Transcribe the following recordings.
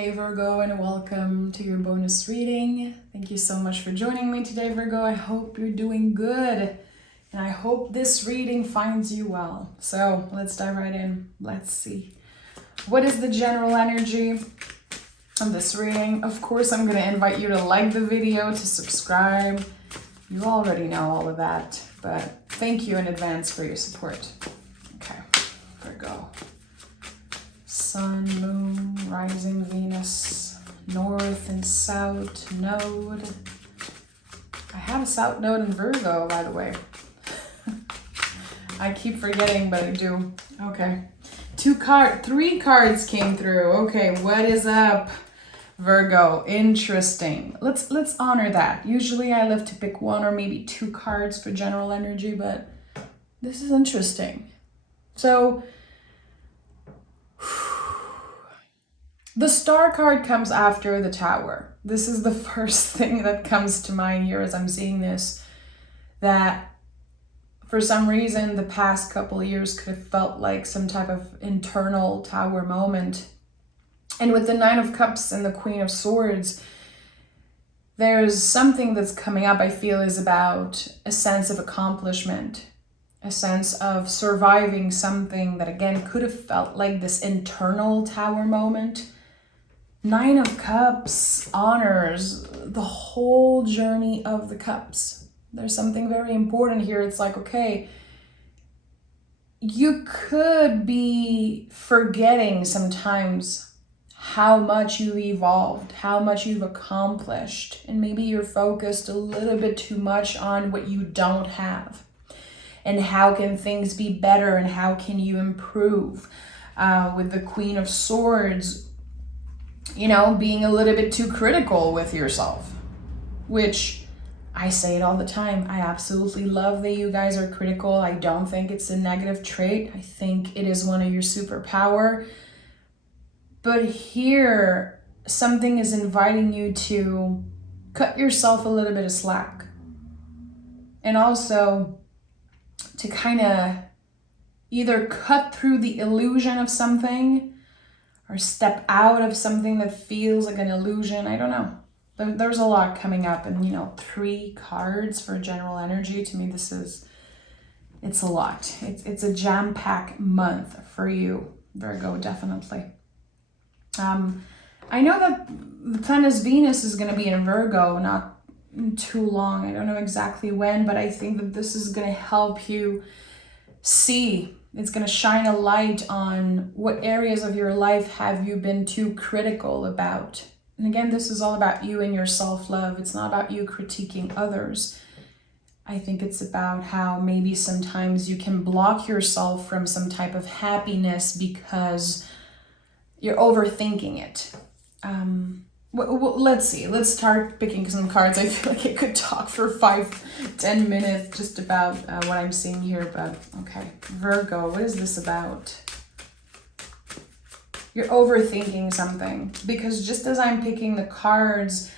Hey Virgo, and welcome to your bonus reading. Thank you so much for joining me today, Virgo. I hope you're doing good, and I hope this reading finds you well. So let's dive right in. Let's see. What is the general energy of this reading? Of course, I'm going to invite you to like the video, to subscribe. You already know all of that, but thank you in advance for your support. Okay, Virgo. Sun, Moon, Rising, Venus, North and South Node. I have a South Node in Virgo, by the way. I keep forgetting, but I do. Okay. Three cards came through. Okay, what is up, Virgo? Interesting. Let's honor that. Usually I love to pick one or maybe two cards for general energy, but this is interesting. So the Star card comes after the Tower. This is the first thing that comes to mind here as I'm seeing this, that for some reason the past couple of years could have felt like some type of internal Tower moment. And with the Nine of Cups and the Queen of Swords, there's something that's coming up, I feel, is about a sense of accomplishment, a sense of surviving something that, again, could have felt like this internal Tower moment. Nine of Cups honors the whole journey of the cups. There's something very important here. It's like, okay, you could be forgetting sometimes how much you've evolved, how much you've accomplished, and maybe you're focused a little bit too much on what you don't have. And how can things be better, and how can you improve? With the Queen of Swords, you know, being a little bit too critical with yourself, which I say it all the time. I absolutely love that you guys are critical. I don't think it's a negative trait. I think it is one of your superpower. But here, something is inviting you to cut yourself a little bit of slack. And also to kind of either cut through the illusion of something or step out of something that feels like an illusion. I don't know. There's a lot coming up, and you know, 3 cards for general energy. To me, it's a lot. It's a jam-packed month for you, Virgo, definitely. I know that the planet Venus is going to be in Virgo not too long. I don't know exactly when, but I think that this is going to help you see. It's going to shine a light on what areas of your life have you been too critical about. And again, this is all about you and your self-love. It's not about you critiquing others. I think it's about how maybe sometimes you can block yourself from some type of happiness because you're overthinking it. Let's see. Let's start picking some cards. I feel like I could talk for 5-10 minutes just about what I'm seeing here, but okay. Virgo, what is this about? You're overthinking something, because just as I'm picking the cards,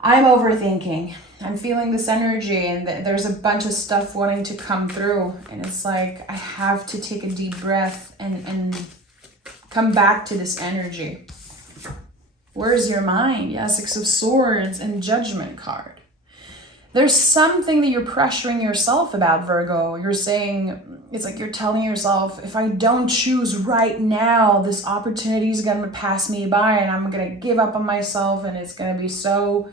I'm overthinking. I'm feeling this energy, and there's a bunch of stuff wanting to come through, and it's like I have to take a deep breath and come back to this energy. Where's your mind? Yeah, 6 of Swords and Judgment card. There's something that you're pressuring yourself about, Virgo. You're saying, it's like you're telling yourself, if I don't choose right now, this opportunity is going to pass me by and I'm going to give up on myself and it's going to be so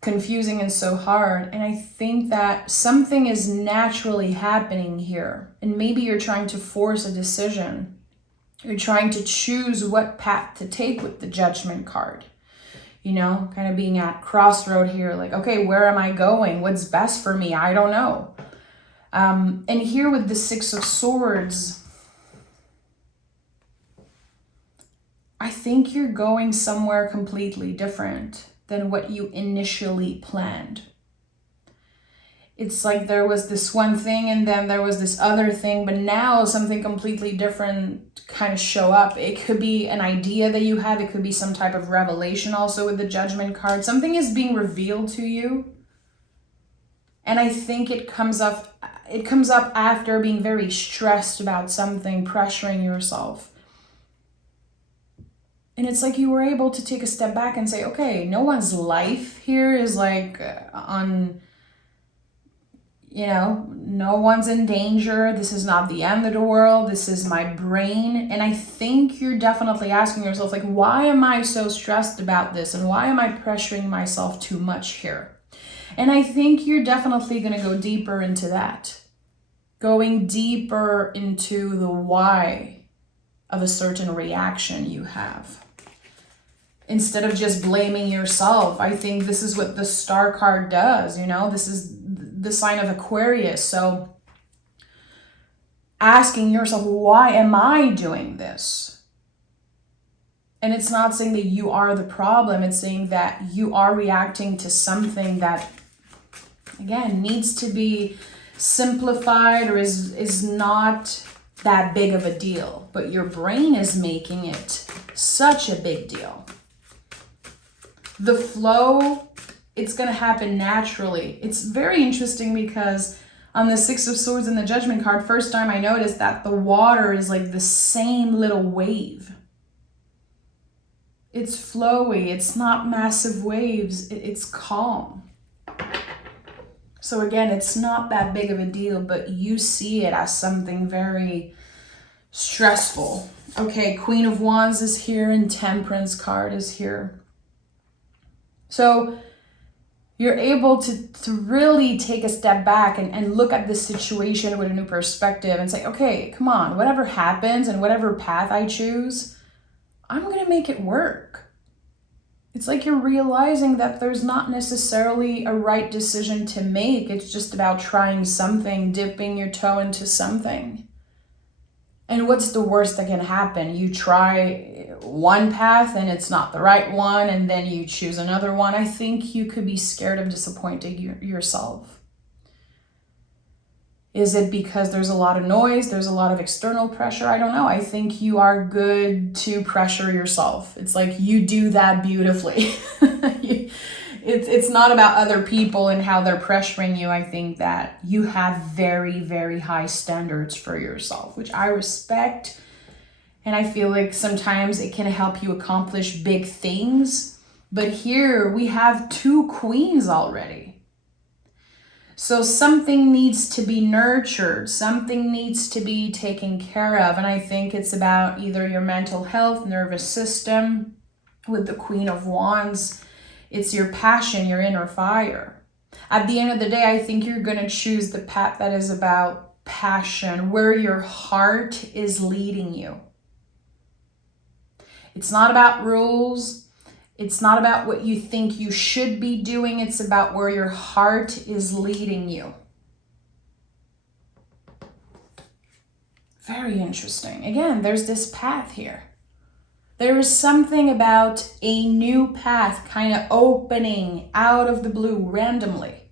confusing and so hard. And I think that something is naturally happening here. And maybe you're trying to force a decision. You're trying to choose what path to take with the Judgment card. You know, kind of being at crossroad here, like, okay, where am I going? What's best for me? I don't know. And here with the 6 of Swords, I think you're going somewhere completely different than what you initially planned. It's like there was this one thing and then there was this other thing, but now something completely different kind of show up. It could be an idea that you have. It could be some type of revelation also with the Judgment card. Something is being revealed to you. And I think it comes up after being very stressed about something, pressuring yourself. And it's like you were able to take a step back and say, okay, no one's life here is like no one's in danger. This is not the end of the world. This is my brain. And I think you're definitely asking yourself, like, why am I so stressed about this? And why am I pressuring myself too much here? And I think you're definitely going to go deeper into that. Going deeper into the why of a certain reaction you have. Instead of just blaming yourself. I think this is what the Star card does, this is the sign of Aquarius. So asking yourself, why am I doing this? And it's not saying that you are the problem. It's saying that you are reacting to something that, again, needs to be simplified or is not that big of a deal. But your brain is making it such a big deal. The flow, it's going to happen naturally. It's very interesting because on the Six of Swords and the Judgment card, first time I noticed that the water is like the same little wave. It's flowy. It's not massive waves. It's calm. So again, it's not that big of a deal, but you see it as something very stressful. Okay, Queen of Wands is here and Temperance card is here. So you're able to really take a step back and look at this situation with a new perspective and say, okay, come on, whatever happens and whatever path I choose, I'm going to make it work. It's like you're realizing that there's not necessarily a right decision to make. It's just about trying something, dipping your toe into something. And what's the worst that can happen? You try one path and it's not the right one, and then you choose another one. I think you could be scared of disappointing yourself. Is it because there's a lot of noise? There's a lot of external pressure? I don't know. I think you are good to pressure yourself. It's like you do that beautifully. It's not about other people and how they're pressuring you. I think that you have very, very high standards for yourself, which I respect. And I feel like sometimes it can help you accomplish big things. But here we have 2 queens already. So something needs to be nurtured. Something needs to be taken care of. And I think it's about either your mental health, nervous system. With the Queen of Wands, it's your passion, your inner fire. At the end of the day, I think you're going to choose the path that is about passion, where your heart is leading you. It's not about rules. It's not about what you think you should be doing. It's about where your heart is leading you. Very interesting. Again, there's this path here. There is something about a new path kind of opening out of the blue randomly.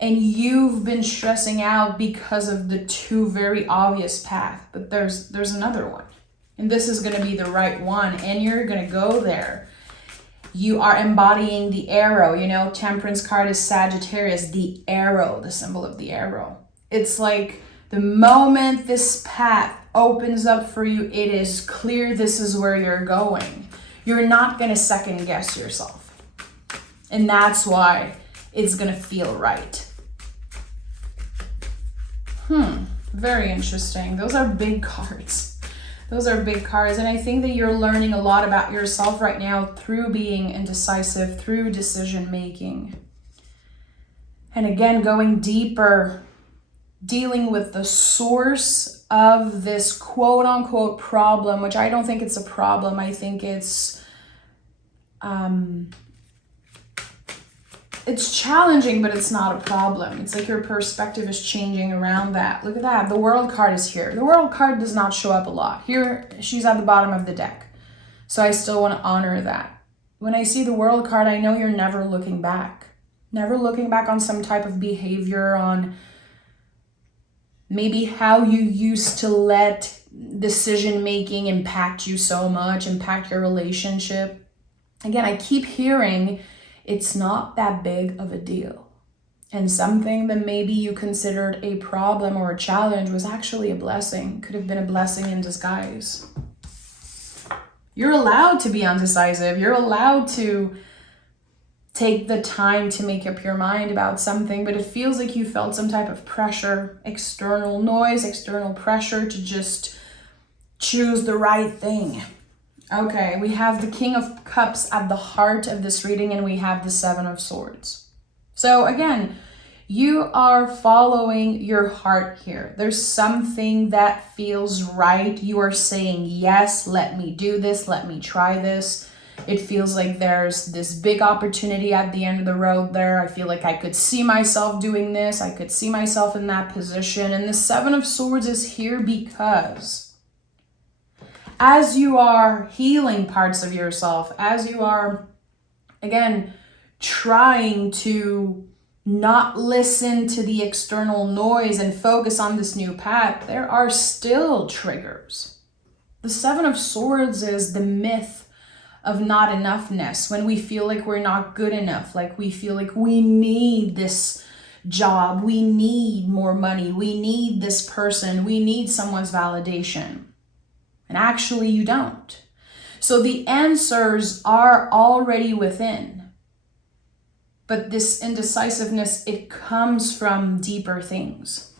And you've been stressing out because of the 2 very obvious paths. But there's another one. And this is going to be the right one. And you're going to go there. You are embodying the arrow. Temperance card is Sagittarius, the arrow, the symbol of the arrow. It's like the moment this path opens up for you, it is clear this is where you're going. You're not going to second guess yourself. And that's why it's going to feel right. Very interesting. Those are big cards. Those are big cards. And I think that you're learning a lot about yourself right now through being indecisive, through decision making. And again, going deeper, dealing with the source of this quote unquote problem, which I don't think it's a problem. I think it's challenging, but it's not a problem. It's like your perspective is changing around that. Look at that. The World card is here. The World card does not show up a lot. Here, she's at the bottom of the deck. So I still want to honor that. When I see the World card, I know you're never looking back. Never looking back on some type of behavior, on maybe how you used to let decision making impact you so much, impact your relationship. Again, I keep hearing it's not that big of a deal. And something that maybe you considered a problem or a challenge was actually a blessing, could have been a blessing in disguise. You're allowed to be undecisive. You're allowed to take the time to make up your mind about something, but it feels like you felt some type of pressure, external noise, external pressure to just choose the right thing. Okay, we have the King of Cups at the heart of this reading, and we have the Seven of Swords. So again, you are following your heart here. There's something that feels right. You are saying, yes, let me do this. Let me try this. It feels like there's this big opportunity at the end of the road there. I feel like I could see myself doing this. I could see myself in that position. And the Seven of Swords is here because as you are healing parts of yourself, as you are, again, trying to not listen to the external noise and focus on this new path, there are still triggers. The Seven of Swords is the myth of not enoughness, when we feel like we're not good enough, like we feel like we need this job, we need more money, we need this person, we need someone's validation. And actually you don't. So the answers are already within. But this indecisiveness, it comes from deeper things.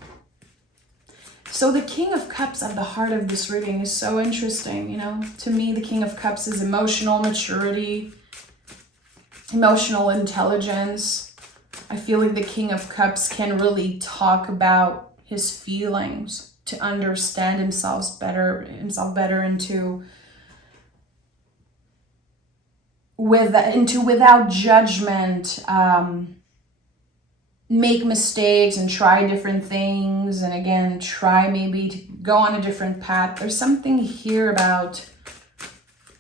So the King of Cups at the heart of this reading is so interesting, you know. To me, the King of Cups is emotional maturity, emotional intelligence. I feel like the King of Cups can really talk about his feelings to understand himself better, and to without judgment, make mistakes and try different things, and again try maybe to go on a different path. There's something here about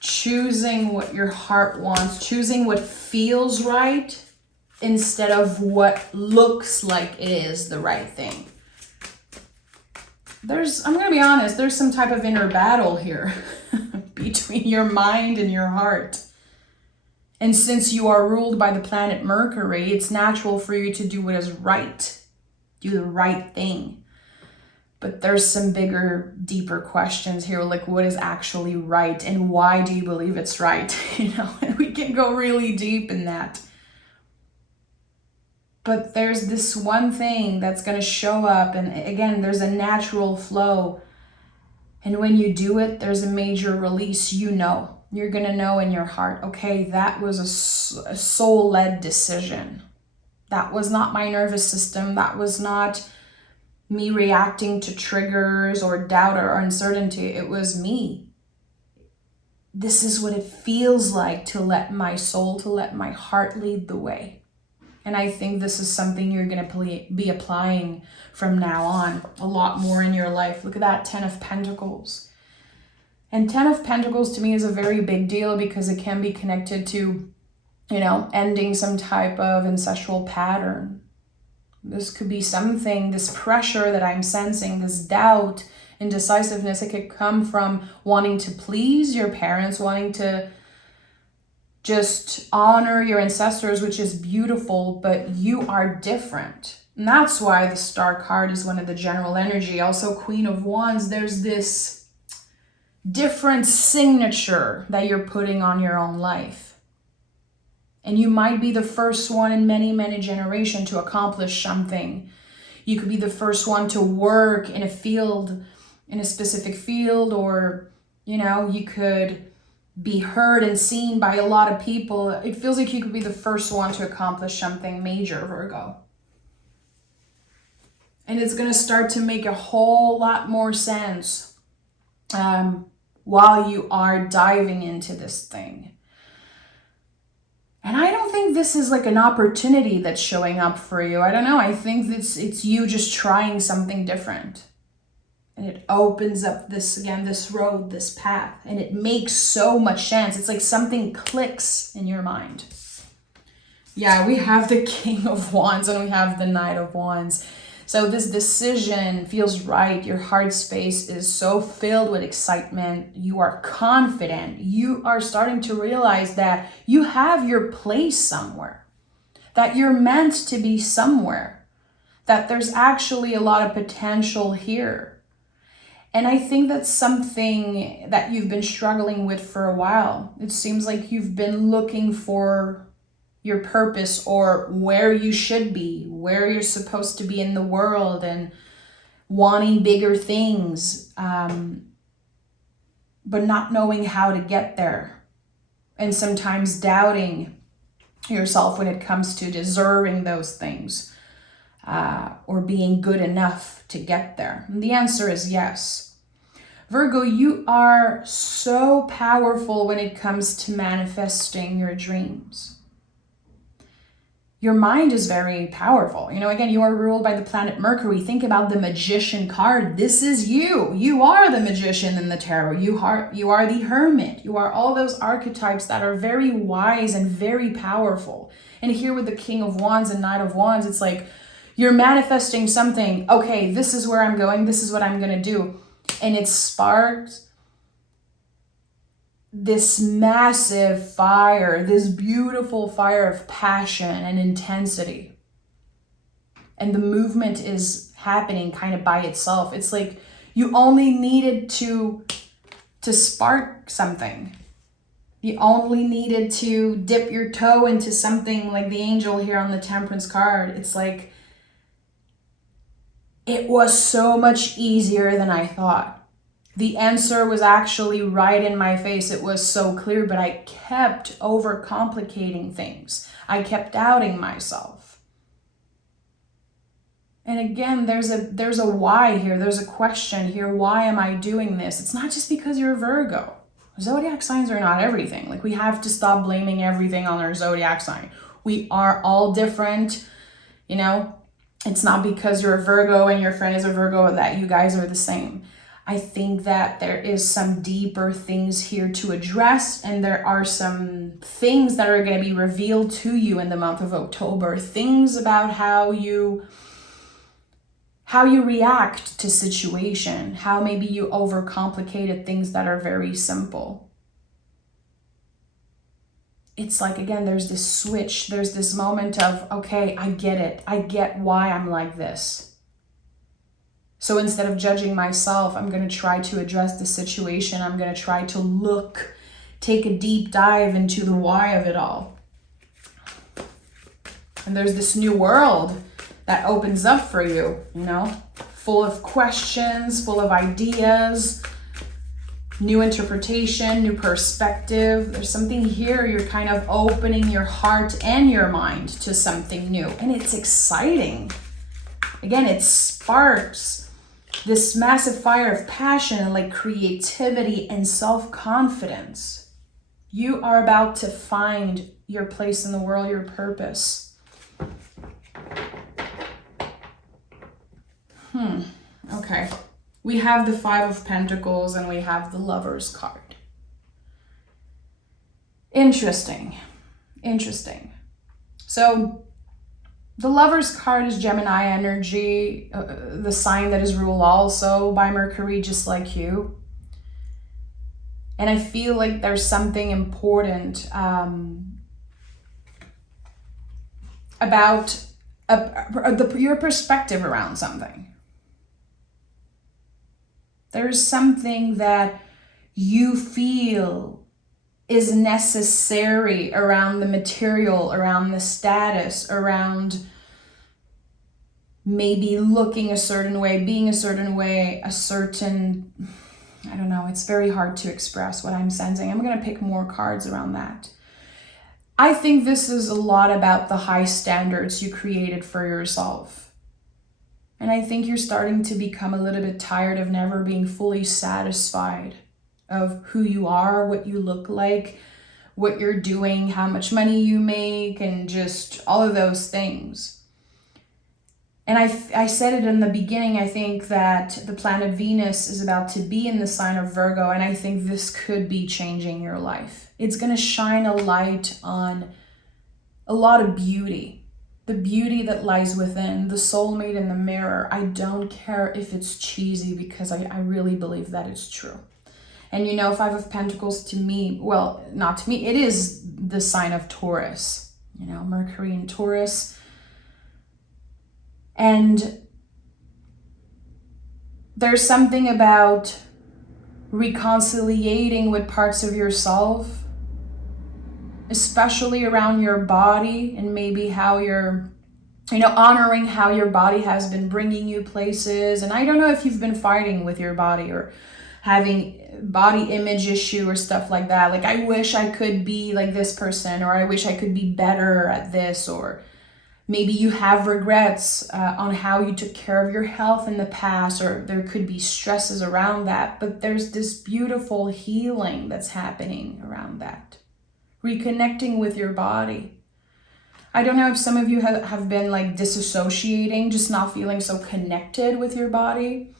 choosing what your heart wants, choosing what feels right instead of what looks like it is the right thing. I'm gonna be honest, there's some type of inner battle here between your mind and your heart. And since you are ruled by the planet Mercury, it's natural for you to do what is right, do the right thing. But there's some bigger, deeper questions here, like what is actually right and why do you believe it's right? You know, and we can go really deep in that. But there's this one thing that's going to show up, and again, there's a natural flow. And when you do it, there's a major release, you know. You're going to know in your heart, okay, that was a soul-led decision. That was not my nervous system. That was not me reacting to triggers or doubt or uncertainty. It was me. This is what it feels like to let my soul, to let my heart lead the way. And I think this is something you're going to be applying from now on a lot more in your life. Look at that, 10 of Pentacles. And 10 of Pentacles to me is a very big deal because it can be connected to, you know, ending some type of ancestral pattern. This could be something, this pressure that I'm sensing, this doubt, indecisiveness, it could come from wanting to please your parents, wanting to just honor your ancestors, which is beautiful, but you are different. And that's why the Star card is one of the general energy. Also, Queen of Wands, there's this different signature that you're putting on your own life. And you might be the first one in many, many generations to accomplish something. You could be the first one to work in a field, in a specific field, or, you know, you could be heard and seen by a lot of people. It feels like you could be the first one to accomplish something major, Virgo. And it's going to start to make a whole lot more sense while you are diving into this thing. And I don't think this is like an opportunity that's showing up for you. I don't know. I think it's you just trying something different. And it opens up this road, this path. And it makes so much sense. It's like something clicks in your mind. Yeah, we have the King of Wands and we have the Knight of Wands. So this decision feels right. Your heart space is so filled with excitement. You are confident. You are starting to realize that you have your place somewhere, that you're meant to be somewhere, that there's actually a lot of potential here. And I think that's something that you've been struggling with for a while. It seems like you've been looking for your purpose or where you should be, where you're supposed to be in the world, and wanting bigger things, but not knowing how to get there. And sometimes doubting yourself when it comes to deserving those things, or being good enough to get there. And the answer is yes. Virgo, you are so powerful when it comes to manifesting your dreams. Your mind is very powerful. You know, again, you are ruled by the planet Mercury. Think about the Magician card. This is you. You are the magician in the tarot. You are the hermit. You are all those archetypes that are very wise and very powerful. And here with the King of Wands and Knight of Wands, it's like you're manifesting something. Okay, this is where I'm going. This is what I'm going to do. And it sparks this massive fire, this beautiful fire of passion and intensity. And the movement is happening kind of by itself. It's like you only needed to spark something. You only needed to dip your toe into something, like the angel here on the Temperance card. It's like, it was so much easier than I thought. The answer was actually right in my face. It was so clear, but I kept overcomplicating things. I kept doubting myself. And again, there's a why here. There's a question here. Why am I doing this? It's not just because you're a Virgo. Zodiac signs are not everything. Like, we have to stop blaming everything on our zodiac sign. We are all different, you know? It's not because you're a Virgo and your friend is a Virgo that you guys are the same. I think that there is some deeper things here to address, and there are some things that are going to be revealed to you in the month of October. Things about how you react to situation, how maybe you overcomplicated things that are very simple. It's like, again, there's this switch, there's this moment of, okay, I get it. I get why I'm like this. So instead of judging myself, I'm going to try to address the situation. I'm going to try to take a deep dive into the why of it all. And there's this new world that opens up for you, you know, full of questions, full of ideas, new interpretation, new perspective. There's something here. You're kind of opening your heart and your mind to something new. And it's exciting. Again, it sparks this massive fire of passion and like creativity and self-confidence. You are about to find your place in the world, your purpose. Okay. We have the Five of Pentacles and we have the Lover's card. Interesting. So the Lover's card is Gemini energy, the sign that is ruled also by Mercury, just like you. And I feel like there's something important about your perspective around something. There's something that you feel is necessary around the material, around the status, around maybe looking a certain way, being a certain way, I don't know, it's very hard to express what I'm sensing. I'm going to pick more cards around that. I think this is a lot about the high standards you created for yourself. And I think you're starting to become a little bit tired of never being fully satisfied of who you are, what you look like, what you're doing, how much money you make, and just all of those things. And I said it in the beginning, I think that the planet Venus is about to be in the sign of Virgo, and I think this could be changing your life. It's going to shine a light on a lot of beauty. The beauty that lies within, the soulmate in the mirror. I don't care if it's cheesy because I really believe that it's true. And you know, Five of Pentacles to me, well, not to me, it is the sign of Taurus. You know, Mercury in Taurus. And There's something about reconciliating with parts of yourself, especially around your body, and maybe how you're, honoring how your body has been bringing you places. And I don't know if you've been fighting with your body or having body image issue or stuff like that. Like, I wish I could be like this person, or I wish I could be better at this, or maybe you have regrets on how you took care of your health in the past, or there could be stresses around that. But there's this beautiful healing that's happening around that. Reconnecting with your body. I don't know if some of you have been like disassociating, just not feeling so connected with your body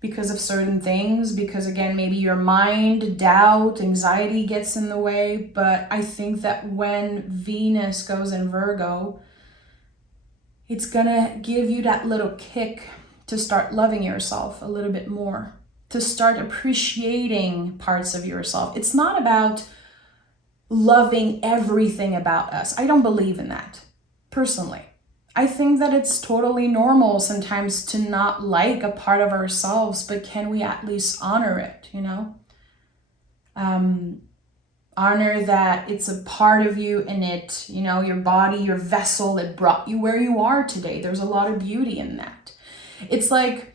because of certain things. Because again, maybe your mind, doubt, anxiety gets in the way. But I think that when Venus goes in Virgo, it's gonna give you that little kick to start loving yourself a little bit more, to start appreciating parts of yourself. It's not about loving everything about us. I don't believe in that, personally. I think that it's totally normal sometimes to not like a part of ourselves, but can we at least honor it, honor that it's a part of you, and it, your body, your vessel that brought you where you are today. There's a lot of beauty in that. It's like,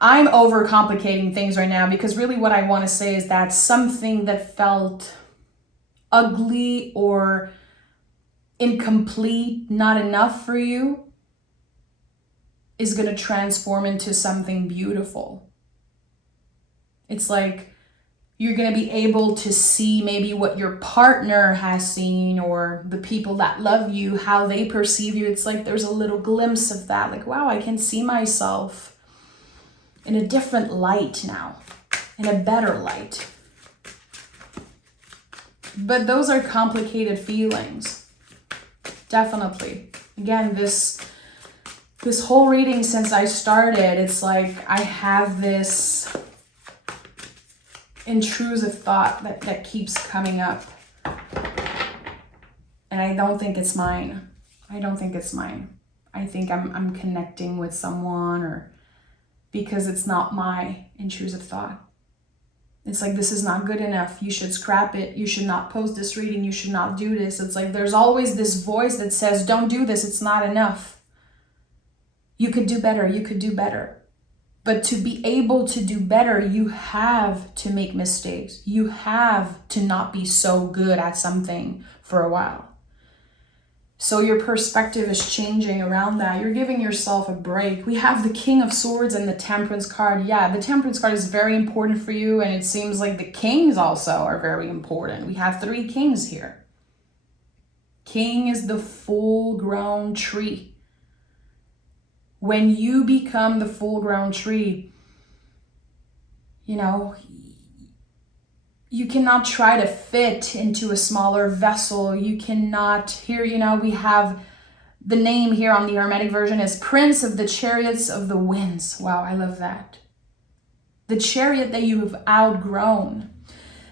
I'm overcomplicating things right now, because really what I want to say is that something that felt ugly or incomplete, not enough for you, is going to transform into something beautiful. It's like you're going to be able to see maybe what your partner has seen, or the people that love you, how they perceive you. It's like there's a little glimpse of that. Like, wow, I can see myself in a different light now, in a better light. But those are complicated feelings. Definitely. Again, this whole reading since I started, it's like I have this intrusive thought that keeps coming up. And I don't think it's mine. I think I'm connecting with someone, or because it's not my intrusive thought. It's like, this is not good enough. You should scrap it. You should not post this reading. You should not do this. It's like there's always this voice that says, don't do this. It's not enough. You could do better. You could do better. But to be able to do better, you have to make mistakes. You have to not be so good at something for a while. So your perspective is changing around that. You're giving yourself a break. We have the King of Swords and the Temperance card. Yeah, the Temperance card is very important for you, and it seems like the Kings also are very important. We have 3 Kings here. King is the full-grown tree. When you become the full-grown tree, you cannot try to fit into a smaller vessel. You cannot, here, we have the name here on the Hermetic version is Prince of the Chariots of the Winds. Wow, I love that. The chariot that you have outgrown.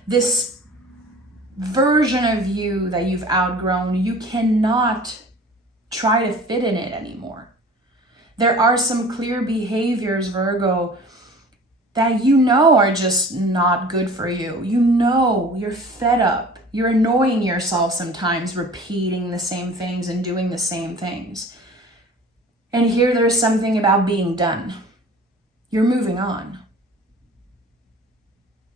This version of you that you've outgrown, you cannot try to fit in it anymore. There are some clear behaviors, Virgo, that are just not good for you. You're fed up. You're annoying yourself sometimes, repeating the same things and doing the same things. And here there's something about being done. You're moving on.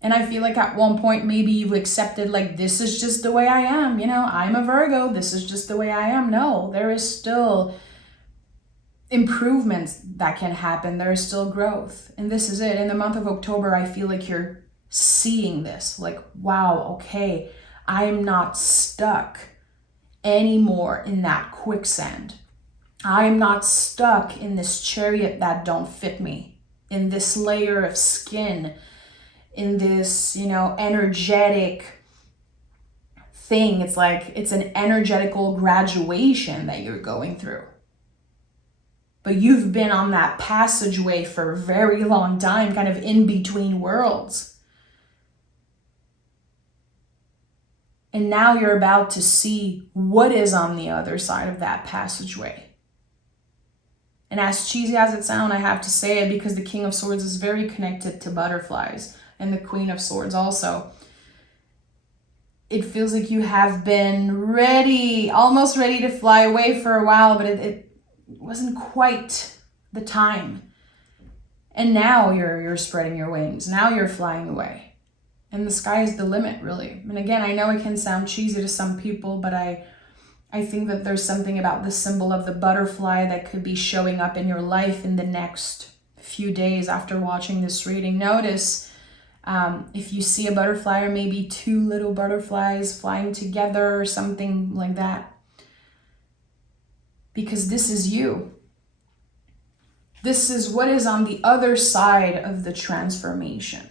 And I feel like at one point maybe you've accepted, like, this is just the way I am. I'm a Virgo. This is just the way I am. No, there is still improvements that can happen. There is still growth. And this is it. In the month of October, I feel like you're seeing this. Like, wow, okay, I am not stuck anymore in that quicksand. I am not stuck in this chariot that don't fit me, in this layer of skin, in this, energetic thing. It's like it's an energetical graduation that you're going through. But you've been on that passageway for a very long time, kind of in between worlds. And now you're about to see what is on the other side of that passageway. And as cheesy as it sounds, I have to say it because the King of Swords is very connected to butterflies, and the Queen of Swords also. It feels like you have been ready, almost ready to fly away for a while, but it wasn't quite the time. And now you're spreading your wings. Now you're flying away. And the sky is the limit, really. And again, I know it can sound cheesy to some people, but I think that there's something about the symbol of the butterfly that could be showing up in your life in the next few days after watching this reading. Notice if you see a butterfly, or maybe two little butterflies flying together or something like that. Because this is you. This is what is on the other side of the transformation.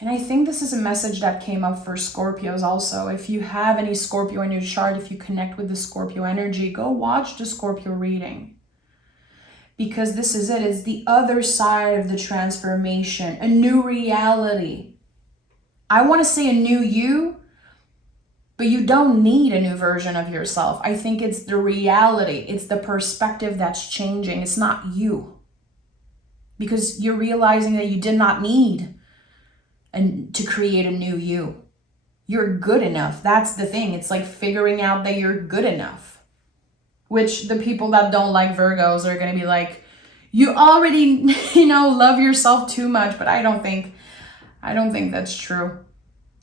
And I think this is a message that came up for Scorpios also. If you have any Scorpio in your chart, if you connect with the Scorpio energy, go watch the Scorpio reading. Because this is it. It's the other side of the transformation. A new reality. I want to say a new you, but you don't need a new version of yourself. I think it's the reality. It's the perspective that's changing. It's not you. Because you're realizing that you did not need to create a new you. You're good enough. That's the thing. It's like figuring out that you're good enough. Which the people that don't like Virgos are going to be like, you already, love yourself too much. But I don't think that's true.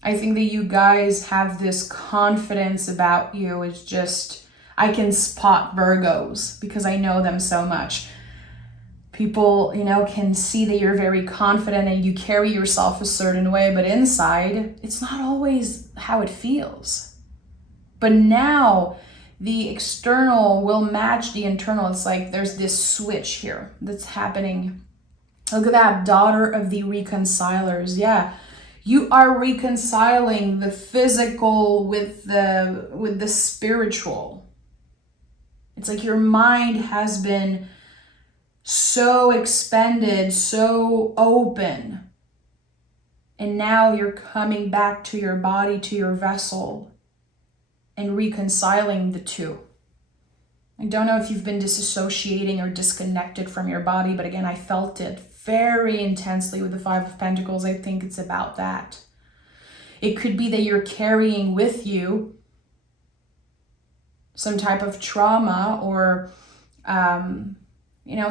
I think that you guys have this confidence about you. It's just, I can spot Virgos because I know them so much. People, can see that you're very confident and you carry yourself a certain way, but inside, it's not always how it feels. But now, the external will match the internal. It's like there's this switch here that's happening. Look at that, daughter of the reconcilers. Yeah. You are reconciling the physical with the spiritual. It's like your mind has been so expanded, so open. And now you're coming back to your body, to your vessel, and reconciling the two. I don't know if you've been disassociating or disconnected from your body, but again, I felt it very intensely with the Five of Pentacles. I think it's about that. It could be that you're carrying with you some type of trauma or,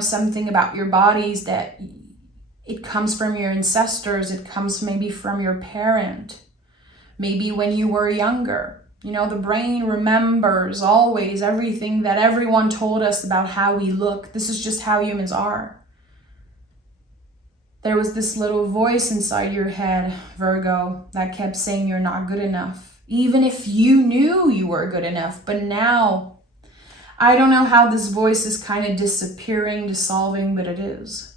something about your bodies that it comes from your ancestors. It comes maybe from your parent, maybe when you were younger. The brain remembers always everything that everyone told us about how we look. This is just how humans are. There was this little voice inside your head, Virgo, that kept saying you're not good enough. Even if you knew you were good enough. But now, I don't know how this voice is kind of disappearing, dissolving, but it is.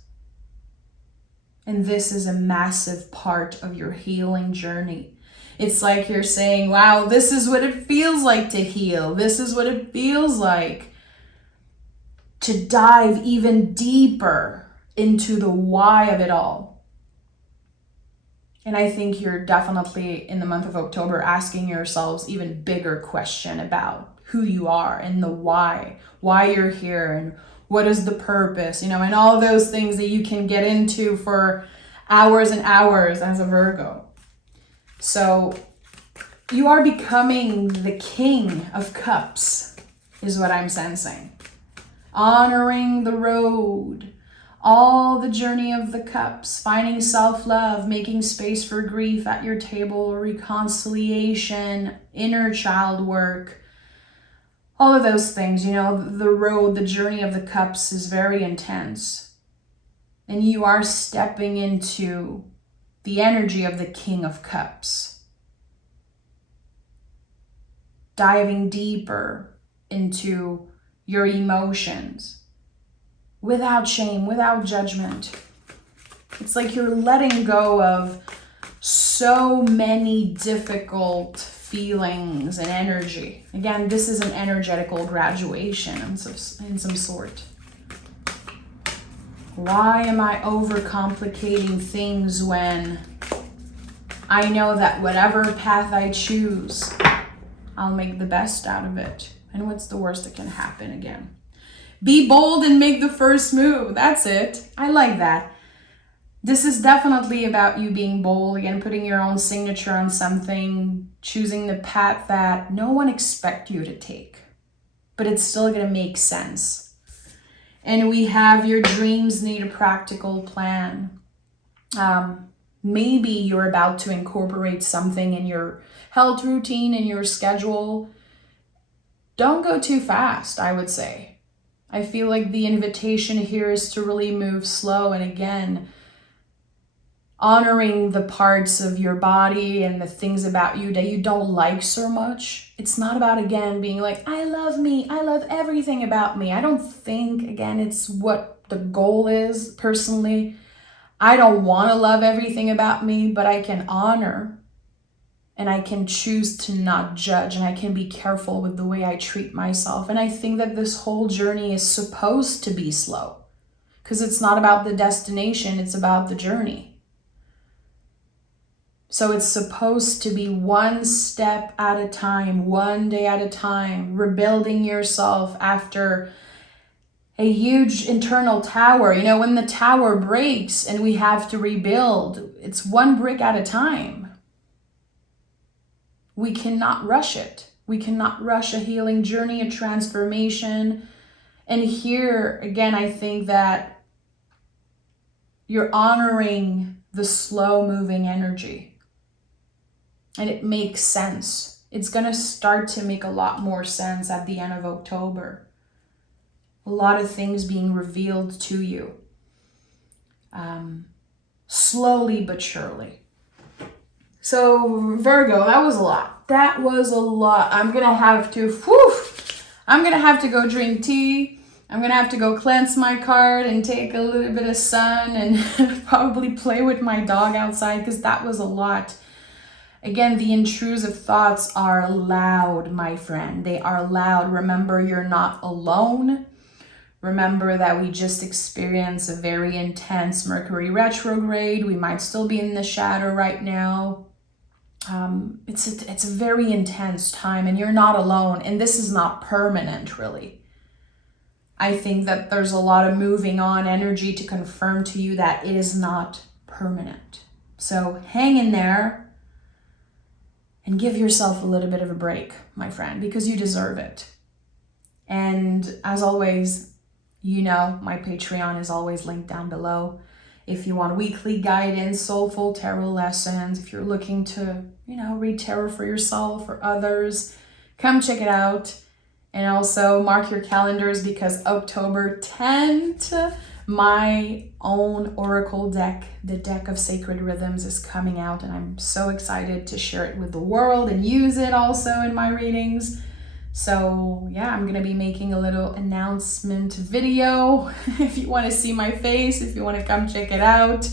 And this is a massive part of your healing journey. It's like you're saying, wow, this is what it feels like to heal. This is what it feels like to dive even deeper into the why of it all. And I think you're definitely in the month of October asking yourselves even bigger question about who you are and the why you're here and what is the purpose, and all of those things that you can get into for hours and hours as a Virgo. So you are becoming the King of Cups, is what I'm sensing. Honoring the road, all the journey of the cups, finding self-love, making space for grief at your table, reconciliation, inner child work, all of those things. The road, the journey of the cups is very intense. And you are stepping into the energy of the King of Cups. Diving deeper into your emotions without shame, without judgment. It's like you're letting go of so many difficult feelings and energy. Again, this is an energetical graduation in some sort. Why am I overcomplicating things when I know that whatever path I choose, I'll make the best out of it? And what's the worst that can happen again? Be bold and make the first move. That's it. I like that. This is definitely about you being bold, again, putting your own signature on something, choosing the path that no one expects you to take, but it's still going to make sense. And we have your dreams need a practical plan. Maybe you're about to incorporate something in your health routine, in your schedule. Don't go too fast, I would say. I feel like the invitation here is to really move slow, and again, honoring the parts of your body and the things about you that you don't like so much. It's not about, again, being like, I love me, I love everything about me. I don't think, again, it's what the goal is personally. I don't want to love everything about me, but I can honor and I can choose to not judge, and I can be careful with the way I treat myself. And I think that this whole journey is supposed to be slow, because it's not about the destination, it's about the journey. So it's supposed to be one step at a time, one day at a time, rebuilding yourself after a huge internal tower. You know, when the tower breaks and we have to rebuild, it's one brick at a time. We cannot rush it. We cannot rush a healing journey, a transformation. And here, again, I think that you're honoring the slow-moving energy. And it makes sense. It's going to start to make a lot more sense at the end of October. A lot of things being revealed to you. Slowly but surely. So Virgo, that was a lot. That was a lot. I'm going to have to go drink tea. I'm going to have to go cleanse my card and take a little bit of sun and probably play with my dog outside, because that was a lot. Again, the intrusive thoughts are loud, my friend. They are loud. Remember, you're not alone. Remember that we just experienced a very intense Mercury retrograde. We might still be in the shadow right now. It's a very intense time, and you're not alone. And this is not permanent, really. I think that there's a lot of moving on energy to confirm to you that it is not permanent. So hang in there and give yourself a little bit of a break, my friend, because you deserve it. And as always, you know, my Patreon is always linked down below. If you want weekly guidance, soulful tarot lessons, if you're looking to, read tarot for yourself or others, come check it out. And also mark your calendars, because October 10th, my own oracle deck, the deck of sacred rhythms, is coming out, and I'm so excited to share it with the world and use it also in my readings. So yeah, I'm gonna be making a little announcement video. If you want to see my face, if you want to come check it out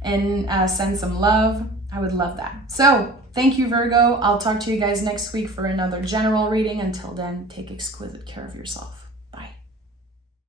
and send some love, I would love that. So thank you, Virgo. I'll talk to you guys next week for another general reading. Until then, take exquisite care of yourself.